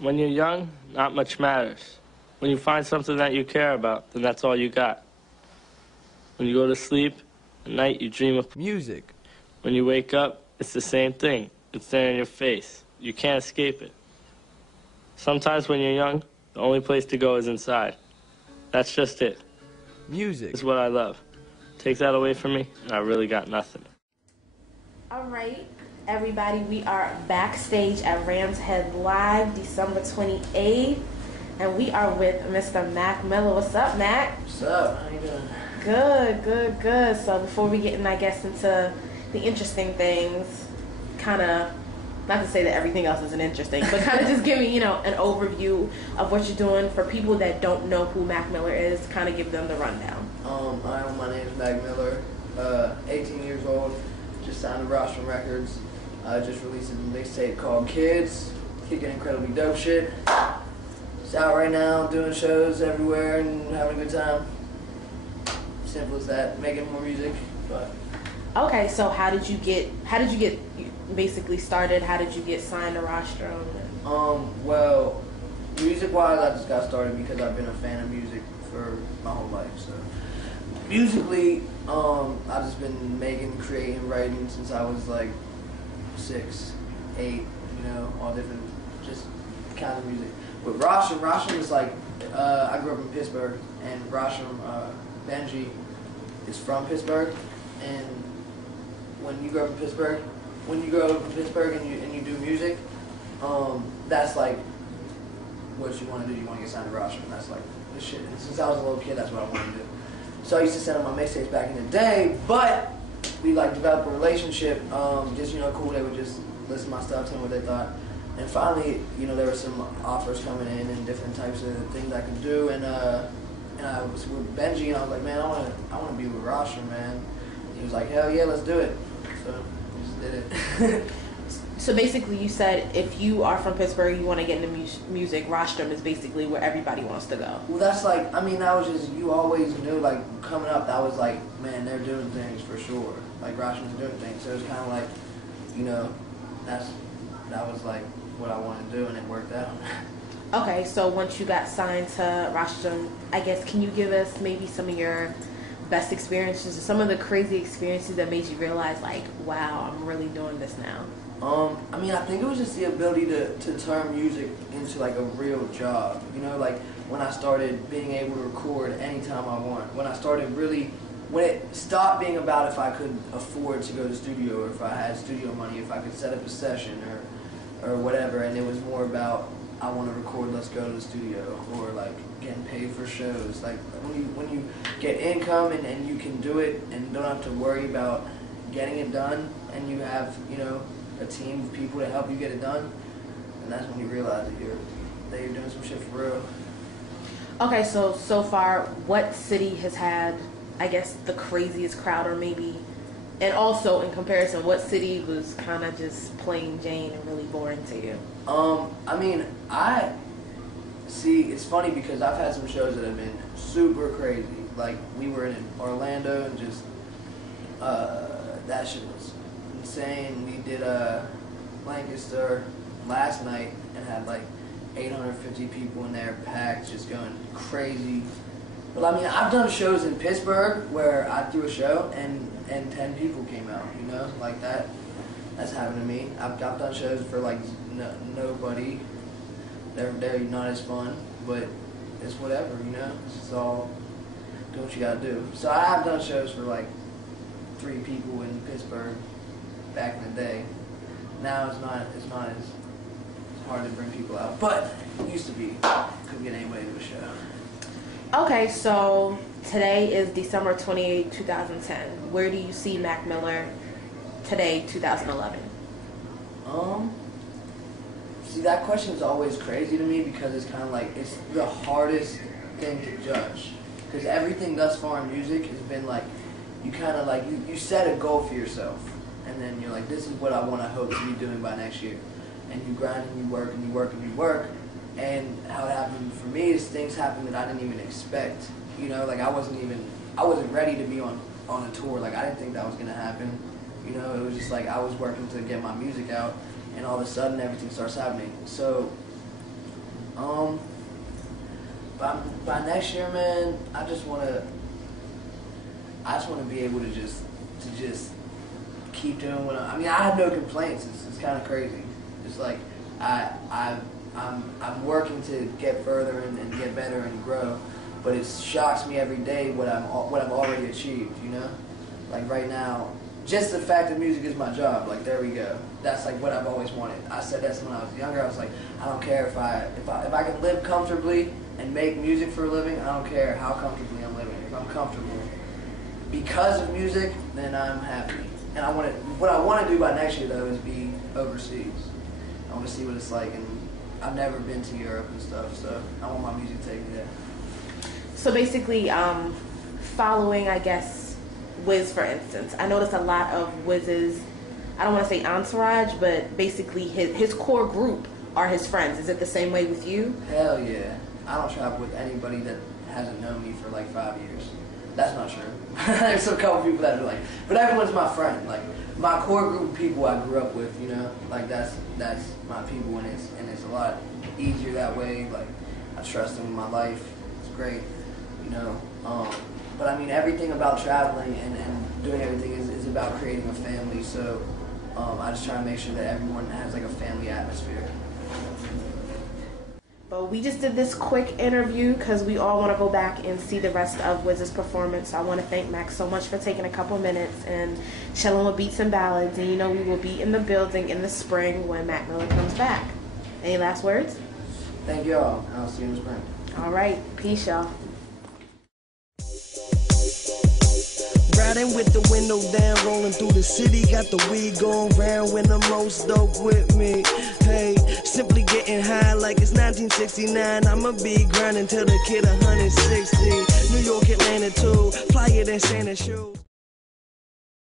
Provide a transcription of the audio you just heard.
When you're young, not much matters. When you find something that you care about, then that's all you got. When you go to sleep, at night you dream of music. When you wake up, it's the same thing. It's there in your face. You can't escape it. Sometimes when you're young, the only place to go is inside. That's just it. Music is what I love. Take that away from me, and I really got nothing. All right, everybody, we are backstage at Rams Head Live, December 28th, and we are with Mr. Mac Miller. What's up, Mac? What's up? How you doing? Good, good, good. So before we get in, I guess, into the interesting things, kind of, not to say that everything else isn't interesting, but kind of just give me, an overview of what you're doing for people that don't know who Mac Miller is, kind of give them the rundown. My name is Mac Miller, 18 years old, just signed to Rostrum Records. I just released a mixtape called Kids, kicking incredibly dope shit. It's out right now, doing shows everywhere and having a good time. Simple as that, making more music. But okay, so how did you get basically started? How did you get signed to Rostrum? Well, music-wise, I just got started because I've been a fan of music for my whole life. So musically, I've just been making, creating, writing since I was like 6, 8, all different just kinds of music. But Rostrum is like, I grew up in Pittsburgh, and Rostrum, Benji is from Pittsburgh, and when you grow up in Pittsburgh, and you do music, that's like what you want to do. You want to get signed to Rostrum. That's like the shit. And since I was a little kid, that's what I wanted to do. So I used to send them my mixtapes back in the day, but we like developed a relationship. Just cool. They would just listen to my stuff, tell me what they thought, and finally, there were some offers coming in and different types of things I could do, and I was with Benji, and I was like, man, I want to be with Rostrum, man. He was like, hell yeah, let's do it. So we just did it. So basically, you said if you are from Pittsburgh, you want to get into music, Rostrum is basically where everybody wants to go. Well, that's like, that was just, you always knew, like, coming up, that was like, man, they're doing things for sure. Like, Rostrum's doing things. So it was kind of like, that was like what I wanted to do, and it worked out. Okay, so once you got signed to Rostrum, I guess, can you give us maybe some of your best experiences, or some of the crazy experiences that made you realize, like, wow, I'm really doing this now? I think it was just the ability to turn music into like a real job. Like when I started being able to record anytime I want. When it stopped being about if I could afford to go to the studio, or if I had studio money, if I could set up a session or whatever, and it was more about, I want to record, let's go to the studio, or like getting paid for shows. Like when you get income and you can do it and don't have to worry about getting it done, and you have, a team of people to help you get it done, and that's when you realize that you're doing some shit for real. Okay, so far, what city has had, I guess, the craziest crowd, or maybe, and also in comparison, what city was kind of just plain Jane and really boring to you? It's funny because I've had some shows that have been super crazy. Like, we were in Orlando, and just, that shit was insane. We did Lancaster last night and had like 850 people in there, packed, just going crazy. But I've done shows in Pittsburgh where I threw a show and 10 people came out, like that. That's happened to me. I've done shows for like nobody. They're not as fun, but it's whatever, It's just all do what you gotta do. So I have done shows for like 3 people in Pittsburgh back in the day. Now it's not as hard to bring people out, but it used to be. Couldn't get anybody to a show. Okay, so today is December 28, 2010. Where do you see Mac Miller today, 2011? See, that question is always crazy to me because it's kind of like, it's the hardest thing to judge. Because everything thus far in music has been like, you kind of like, you set a goal for yourself. And then you're like, this is what I want to hope to be doing by next year. And you grind and you work and you work and you work. And how it happened for me is things happened that I didn't even expect. Like I wasn't ready to be on a tour. Like I didn't think that was going to happen. It was just like I was working to get my music out, and all of a sudden everything starts happening. So By next year, man, I just want to be able to just keep doing what I mean. I have no complaints. It's kind of crazy. It's like I'm working to get further and get better and grow, but it shocks me every day what I've already achieved. You know, like right now, just the fact that music is my job. Like there we go. That's like what I've always wanted. I said this when I was younger. I was like, I don't care if I can live comfortably and make music for a living. I don't care how comfortably I'm living. If I'm comfortable because of music, then I'm happy. And what I want to do by next year though is be overseas. I want to see what it's like, and I've never been to Europe and stuff, so I want my music to take me there. So basically, following, I guess, Wiz, for instance, I noticed a lot of Wiz's, I don't want to say entourage, but basically his core group are his friends. Is it the same way with you? Hell yeah. I don't travel with anybody that hasn't known me for like 5 years. That's not true. There's a couple people that are like, but everyone's my friend. Like my core group of people I grew up with, you know, like that's my people, and it's a lot easier that way. Like I trust them with my life. It's great, you know. But I mean, everything about traveling and doing everything is about creating a family. So I just try to make sure that everyone has like a family atmosphere. But we just did this quick interview because we all want to go back and see the rest of Wiz's performance. So I want to thank Max so much for taking a couple minutes and chilling with Beats and Ballads. And you know we will be in the building in the spring when Mac Miller comes back. Any last words? Thank y'all. I'll see you in the spring. All right. Peace, y'all. Riding with the window down, rolling through the city, got the weed going round when the most dope with me. Hey, simply getting high like it's 1969. I'ma be grinding till the kid 160. New York, Atlanta too, flyer than Santa shoes.